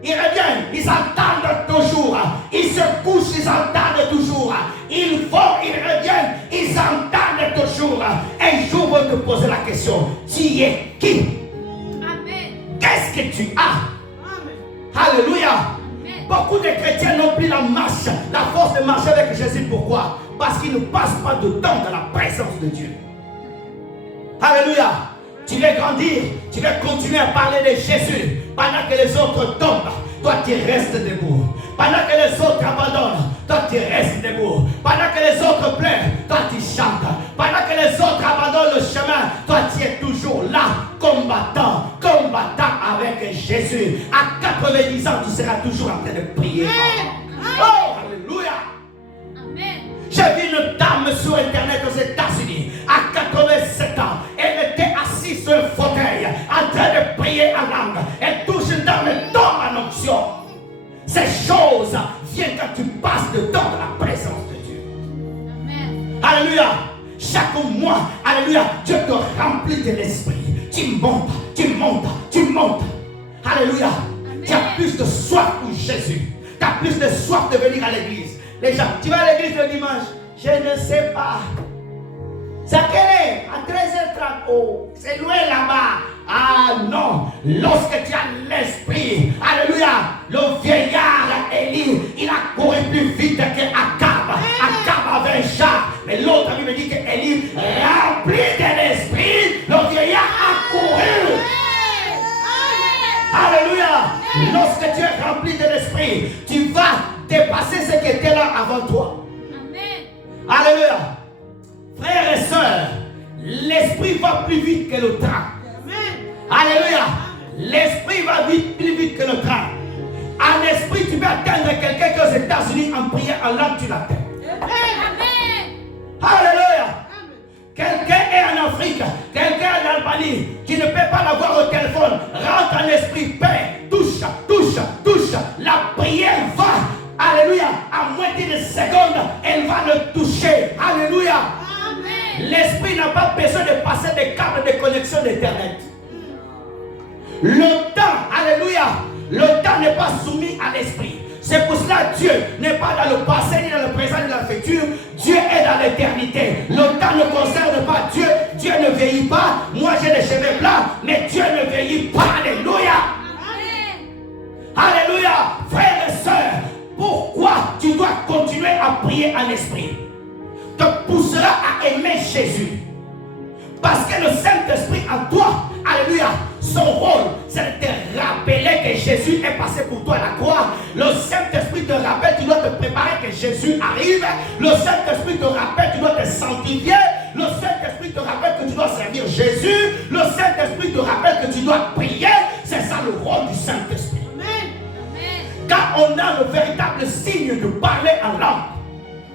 Ils reviennent, ils entendent toujours. Ils se couchent, ils entendent toujours. Ils vont, ils reviennent, ils entendent toujours. Un jour, vont te poser la question: tu es qui? Amen. Qu'est-ce que tu as? Amen. Alléluia. Amen. Beaucoup de chrétiens n'ont plus la marche, la force de marcher avec Jésus. Pourquoi? Parce qu'ils ne passent pas de temps dans la présence de Dieu. Alléluia. Tu veux grandir, tu veux continuer à parler de Jésus. Pendant que les autres tombent, toi tu restes debout. Pendant que les autres abandonnent, toi tu restes debout. Pendant que les autres pleurent, toi tu chantes. Pendant que les autres abandonnent le chemin, toi tu es toujours là, combattant avec Jésus. À 90 ans, tu seras toujours en train de prier. Oh, alléluia. Amen. J'ai vu une dame sur internet aux États-Unis à 87 ans. Elle était assise sur un fauteuil en train de prier en langue. Elle touche dans le don en onction. Ces choses viennent quand tu passes de temps dans la présence de Dieu. Amen. Alléluia. Chaque mois, alléluia, Dieu te remplit de l'esprit. Tu montes. Alléluia. Amen. Tu as plus de soif pour Jésus. Tu as plus de soif de venir à l'église. Les gens, tu vas à l'église le dimanche? Je ne sais pas. C'est à quelle heure? À 13h30. Oh, c'est loin là-bas. Ah non. Lorsque tu as l'esprit, alléluia, le vieillard Élie, il a couru plus vite qu'Akab. Akab avait un char. Mais l'autre ami me dit que Élie, rempli de l'esprit, le vieillard a couru. Alléluia. Lorsque tu es rempli de l'esprit, tu vas dépasser ce qui était là avant toi. Amen. Alléluia. Frères et sœurs, l'esprit va plus vite que le train. Amen. Alléluia. L'esprit va plus vite que le train. En esprit, tu peux atteindre quelqu'un qui est aux États-Unis en prière en langue, tu l'atteins. Amen. Alléluia. Quelqu'un est en Afrique, quelqu'un est en Albanie, qui ne peut pas l'avoir au téléphone, rentre en esprit, paix, touche. La prière va. Alléluia. À moitié de seconde, elle va le toucher. Alléluia. Amen. L'esprit n'a pas besoin de passer des câbles de connexion d'Internet. Le temps, alléluia, le temps n'est pas soumis à l'esprit. C'est pour cela que Dieu n'est pas dans le passé, ni dans le présent, ni dans le futur. Dieu est dans l'éternité. Le temps ne concerne pas Dieu. Dieu ne vieillit pas. Moi j'ai les cheveux blancs, mais Dieu ne vieillit pas. Alléluia. Amen. Alléluia. Frères et sœurs, pourquoi tu dois continuer à prier en esprit? Te poussera à aimer Jésus. Parce que le Saint-Esprit en toi, alléluia, son rôle, c'est de te rappeler que Jésus est passé pour toi à la croix. Le Saint-Esprit te rappelle, tu dois te préparer que Jésus arrive. Le Saint-Esprit te rappelle, tu dois te sanctifier. Le Saint-Esprit te rappelle que tu dois servir Jésus. Le Saint-Esprit te rappelle que tu dois prier. C'est ça le rôle du Saint-Esprit. Quand on a le véritable signe de parler en langue,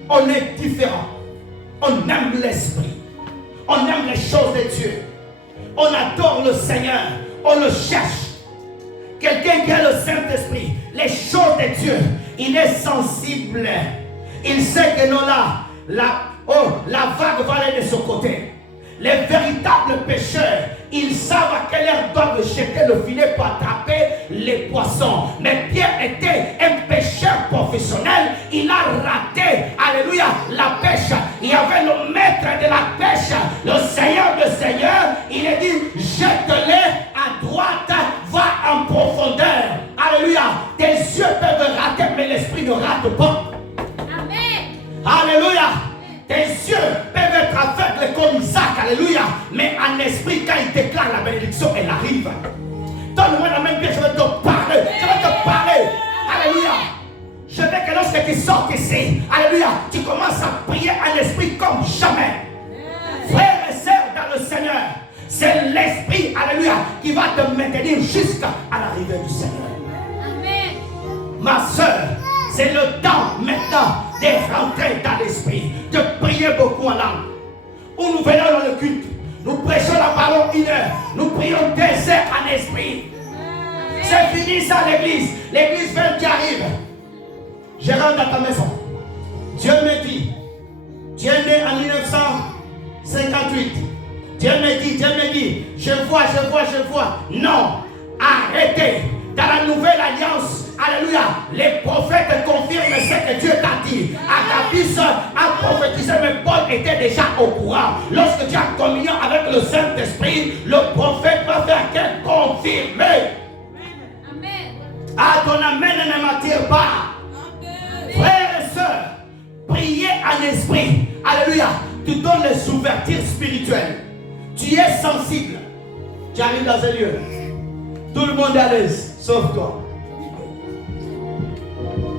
on est différent. On aime l'esprit. On aime les choses de Dieu. On adore le Seigneur. On le cherche. Quelqu'un qui a le Saint-Esprit, les choses de Dieu, il est sensible. Il sait que non là, la vague va aller de son côté. Les véritables pêcheurs, ils savent à quelle heure doivent jeter le filet pour attraper les poissons. Mais Pierre était un pêcheur professionnel. Il a raté, alléluia, la pêche. Il y avait le maître de la pêche, le Seigneur de Seigneur. Il a dit, jette-les à droite, va en profondeur. Alléluia. Tes yeux peuvent rater, mais l'esprit ne rate pas. Amen. Alléluia. Tes yeux peuvent être aveugles comme Isaac, alléluia. Mais en esprit, quand il déclare la bénédiction, elle arrive. Donne-moi la même pièce, je vais te parler. Je vais te parler. Alléluia. Je veux que lorsque tu sortes ici, alléluia, tu commences à prier en esprit comme jamais. Frères et sœurs dans le Seigneur, c'est l'esprit, alléluia, qui va te maintenir jusqu'à l'arrivée du Seigneur. Amen. Ma sœur, c'est le temps maintenant de rentrer dans l'esprit, de prier beaucoup en langue. Où nous venons dans le culte, nous prêchons la parole 1 heure, nous prions 2 heures en esprit. C'est fini ça l'église. L'église verte qui arrive. Je rentre dans ta maison. Dieu me dit, tu es né en 1958. Dieu me dit, je vois. Non, arrêtez. Dans la nouvelle alliance, alléluia, les prophètes confirment ce que Dieu t'a dit. Agabus a prophétisé, mais Paul était déjà au courant. Lorsque tu as communion avec le Saint-Esprit, le prophète va faire qu'elle confirme. Amen. Ah, ton amen ne m'attire pas. Amen. Frères et sœurs, priez en esprit. Alléluia. Tu donnes les ouvertures spirituelles. Tu es sensible. Tu arrives dans un lieu. Tout le monde est à l'aise, sauf toi.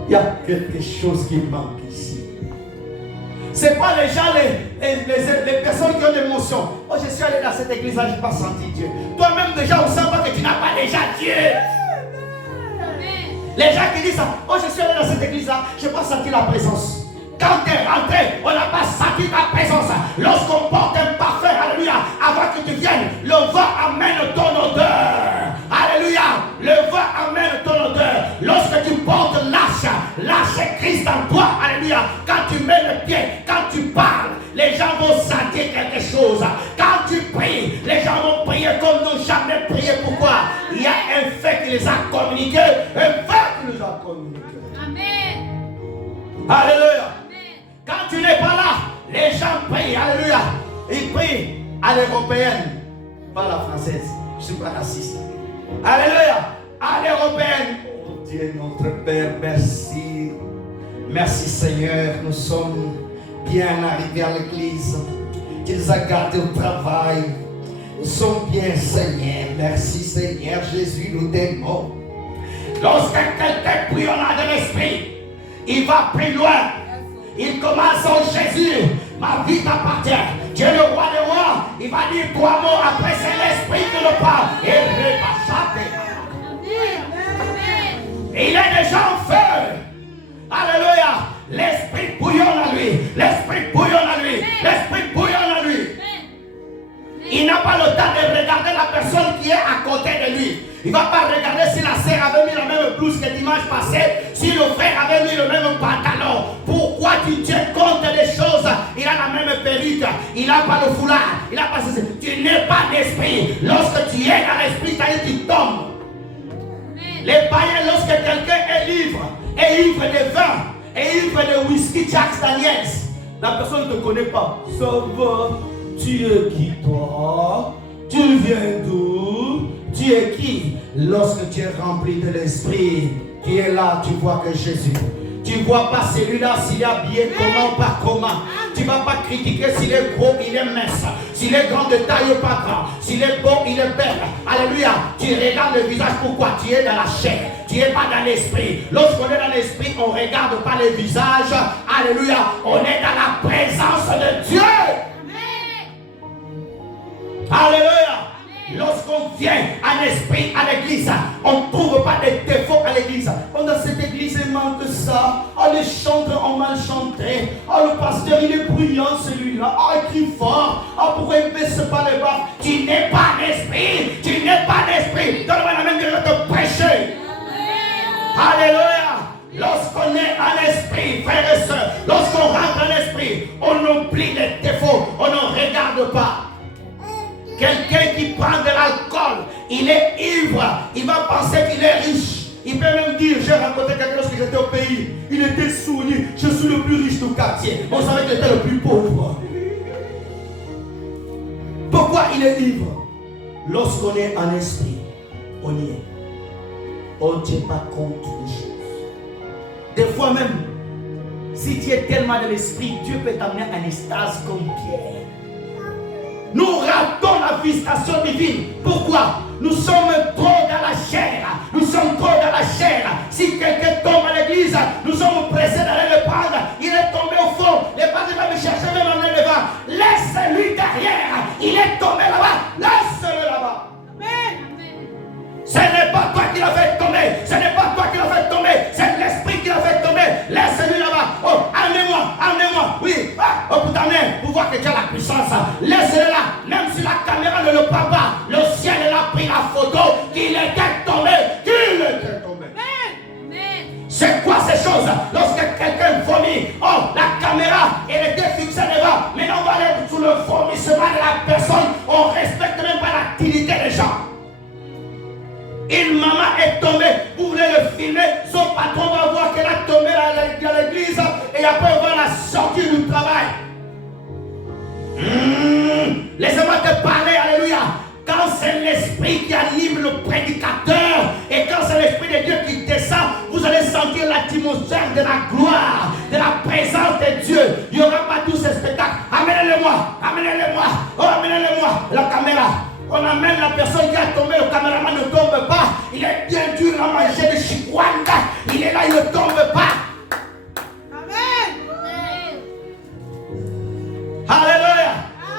Il y a quelque chose qui manque ici. Ce n'est pas les gens, les personnes qui ont des émotions. Oh, je suis allé dans cette église-là, je n'ai pas senti Dieu. Toi-même, déjà, on ne sent pas que tu n'as pas déjà Dieu. Les gens qui disent ça, oh, je suis allé dans cette église-là, je n'ai pas senti la présence. Quand tu es rentré, on n'a pas senti ta présence. Lorsqu'on porte un parfum, alléluia, avant que tu viennes, le vent amène ton odeur. Alléluia, le vent amène ton odeur. Lorsque tu portes lâche Christ en toi. Alléluia, quand tu mets le pied, quand tu parles, les gens vont sentir quelque chose. Quand tu pries, les gens vont prier comme n'ont jamais prié. Pourquoi? Il y a un fait qui les a communiqués. Un fait qui les a communiqués. Amen. Alléluia. Quand tu n'es pas là, les gens prient, alléluia. Ils prient à l'européenne, pas la française. Je ne suis pas raciste. Alléluia, à l'européenne. Oh Dieu, notre Père, merci. Merci Seigneur, nous sommes bien arrivés à l'église. Tu nous as gardés au travail. Nous sommes bien Seigneur. Merci Seigneur Jésus, nous t'aimons. Lorsque quelqu'un prie au nom de l'esprit, il va plus loin. Il commence en Jésus, ma vie t'appartient. Dieu le roi des rois, il va dire 3 mots, après c'est l'esprit qui le parle. Et il est déjà en feu. Alléluia. L'esprit bouillonne à lui. L'esprit bouillonne à lui. L'esprit bouillonne à lui. Il n'a pas le temps de regarder la personne qui est à côté de lui. Il ne va pas regarder si la sœur avait mis la même blouse que dimanche passé, si le frère avait mis le même pantalon. Pourquoi tu tiens compte des choses? Il a la même perruque, il n'a pas le foulard, il n'a pas ceci. Tu n'es pas d'esprit. Lorsque tu es dans l'esprit, ça y est, tu tombes. Les païens, lorsque quelqu'un est ivre de vin, et ivre de whisky Jack Daniels, la personne ne te connaît pas. Ça va, tu es qui toi? Tu viens d'où? Tu es qui? Lorsque tu es rempli de l'esprit, tu es là, tu vois que Jésus. Tu ne vois pas celui-là s'il est habillé comment, pas comment. Tu ne vas pas critiquer s'il est gros, il est mince. S'il est grand de taille ou pas grand. S'il est beau, il est belle. Alléluia. Tu regardes le visage. Pourquoi? Tu es dans la chair. Tu n'es pas dans l'esprit. Lorsqu'on est dans l'esprit, on ne regarde pas les visages. Alléluia. On est dans la présence de Dieu. Alléluia. Lorsqu'on vient en esprit à l'église, on ne trouve pas de défauts à l'église. On a cette église, il manque ça. Oh, les chanteurs ont mal chanté. Oh, le pasteur, il est bruyant celui-là. Oh, il crie fort. Oh, pourquoi il ne baisse pas les bas? Tu n'es pas d'esprit. Tu n'es pas d'esprit. Donne-moi la main que je vais te prêcher. Alléluia. Lorsqu'on est en esprit, frères et sœurs, lorsqu'on rentre en esprit, on oublie les défauts. On ne regarde pas. Quelqu'un qui prend de l'alcool, il est ivre, il va penser qu'il est riche. Il peut même dire, j'ai rencontré quelqu'un lorsque j'étais au pays, il était sourd, je suis le plus riche du quartier. On savait qu'il était le plus pauvre. Pourquoi il est ivre? Lorsqu'on est en esprit, on y est. On ne tient pas compte des choses. Des fois même, si tu es tellement dans l'esprit, Dieu peut t'amener en extase comme Pierre. nous ratons la visitation divine. Pourquoi? Nous sommes trop dans la chair. Nous sommes trop dans la chair. Si quelqu'un tombe à l'église, nous sommes pressés d'aller le prendre. Il est tombé au fond. Le padre va me chercher même en élevant. Laisse-lui derrière. Il est tombé là-bas. Laisse-le là-bas. Ce n'est pas toi qui l'as fait tomber. Ce n'est pas toi qui l'as fait tomber. C'est l'esprit qui l'a fait tomber. Laisse-lui là-bas. Oh, amenez-moi. Oui. Pour t'amener, pour voir que tu as la puissance. Laisse-le là. Même si la caméra ne le prend pas, le ciel a pris la photo qu'il était tombé. C'est quoi ces choses? Lorsque quelqu'un vomit, oh, la caméra, elle était fixée devant. Maintenant, on va aller sous le vomissement de la personne. On ne respecte même pas l'activité des gens. Une maman est tombée, vous voulez le filmer, son patron va voir qu'elle a tombé à l'église et après on va la sortir du travail. Laissez-moi te parler, alléluia. Quand c'est l'esprit qui anime le prédicateur et quand c'est l'esprit de Dieu qui descend, vous allez sentir l'atmosphère de la gloire, de la présence de Dieu. Il n'y aura pas tous ces spectacles. Amenez-le-moi, oh amenez-le-moi, la caméra. On amène la personne qui a tombé, le caméraman ne tombe pas. Il est bien dur à manger de chikwanda. Il est là, il ne tombe pas. Amen. Alléluia.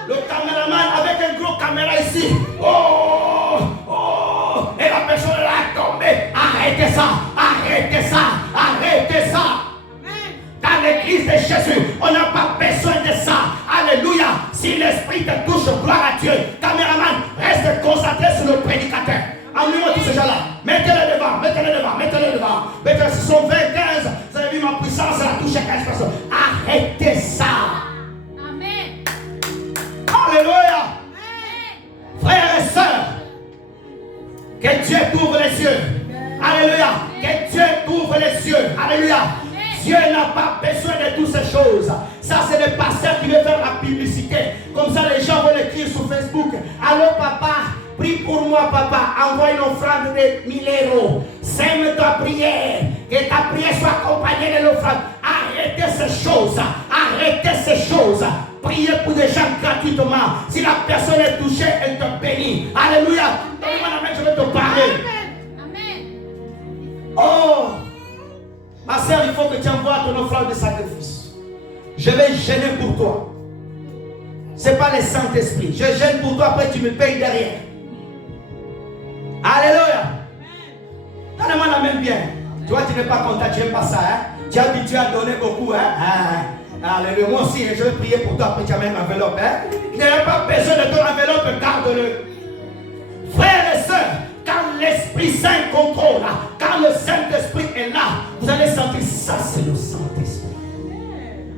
Le caméraman avec un gros caméra ici. Oh. Et la personne là a tombé. Arrêtez ça. Dans l'église de Jésus, on n'a pas besoin de ça. Alléluia. Si l'esprit te touche, gloire à Dieu. Caméraman, reste concentré sur le prédicateur. Amenez-moi tous ces gens-là. Mettez-les devant. Mettez-les, ce sont 20, 15. Vous avez vu ma puissance, elle a touché 15 personnes. Arrêtez ça. Amen. Alléluia. Amen. Frères et sœurs, que Dieu t'ouvre les yeux. Alléluia. Que Dieu t'ouvre les yeux. Alléluia. Dieu n'a pas besoin de toutes ces choses. Ça, c'est le pasteur qui veut faire la publicité. Comme ça, les gens vont l'écrire sur Facebook. Allô, papa, prie pour moi, papa. Envoie une offrande de 1000 €. Sème ta prière. Que ta prière soit accompagnée de l'offrande. Arrêtez ces choses. Priez pour des gens gratuitement. Si la personne est touchée, elle te bénit. Alléluia. Donne-moi la main, je vais te parler. Amen. Oh. Ma soeur, il faut que tu envoies ton offrande de sacrifice. Je vais gêner pour toi. Ce n'est pas le Saint-Esprit. Je gêne pour toi, après tu me payes derrière. Alléluia. Donne-moi la main bien. Toi, tu n'es pas content, tu n'aimes pas ça. Hein? Tu es habitué à donner beaucoup. Hein? Alléluia. Moi aussi, je vais prier pour toi, après tu amènes l'enveloppe. Hein? Tu n'as pas besoin de ton enveloppe, garde-le. Frères et sœurs, quand l'Esprit Saint contrôle, quand le Saint-Esprit est là, vous allez sentir ça, c'est le Saint-Esprit.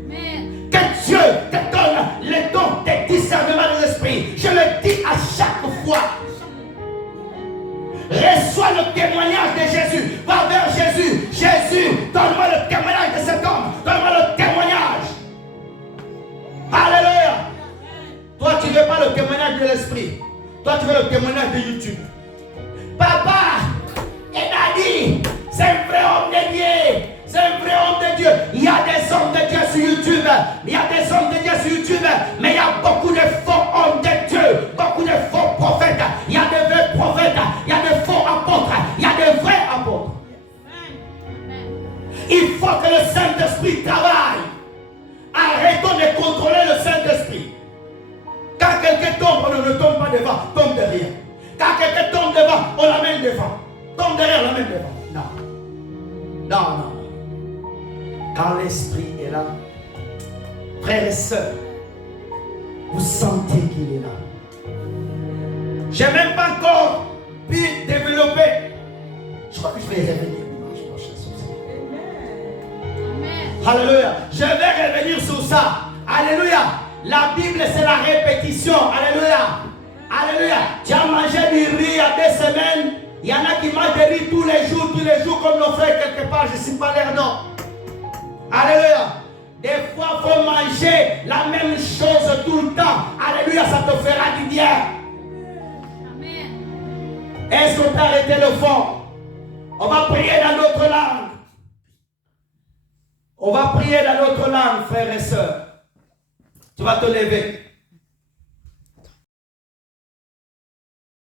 Amen. Que Dieu te donne les dons des discernements de l'Esprit. Je le dis à chaque fois. Reçois le témoignage de Jésus. Va vers Jésus. Jésus, donne-moi le témoignage de cet homme. Donne-moi le témoignage. Alléluia. Toi, tu ne veux pas le témoignage de l'Esprit. Toi, tu veux le témoignage de YouTube. Papa, il a dit, c'est un vrai homme de Dieu. C'est un vrai homme de Dieu. Il y a des hommes de Dieu sur YouTube. Il y a des hommes de Dieu sur YouTube. Mais il y a beaucoup de faux hommes de Dieu. Beaucoup de faux prophètes. Il y a de vrais prophètes. Il y a de faux apôtres. Il y a de vrais apôtres. Il faut que le Saint-Esprit travaille. Arrêtons de contrôler le Saint-Esprit. Quand quelqu'un tombe, on ne tombe pas devant, tombe derrière. Quand quelqu'un tombe devant, on l'amène devant. Tombe derrière, on l'amène devant. Non. Quand l'Esprit est là, frères et sœurs, vous sentez qu'il est là. Je n'ai même pas encore pu développer. Je crois que je vais revenir dimanche prochain sur ça. Alléluia. Je vais revenir sur ça. Alléluia. La Bible, c'est la répétition. Alléluia. Alléluia. Tu as mangé du riz il y a 2 semaines. Il y en a qui mangent du riz tous les jours, comme nos frères quelque part. Je ne sais pas leur nom. Alléluia. Des fois, il faut manger la même chose tout le temps. Alléluia, ça te fera du bien. Amen. Est-ce qu'on peut arrêter le fond? On va prier dans notre langue. On va prier dans notre langue, frères et sœurs. Tu vas te lever.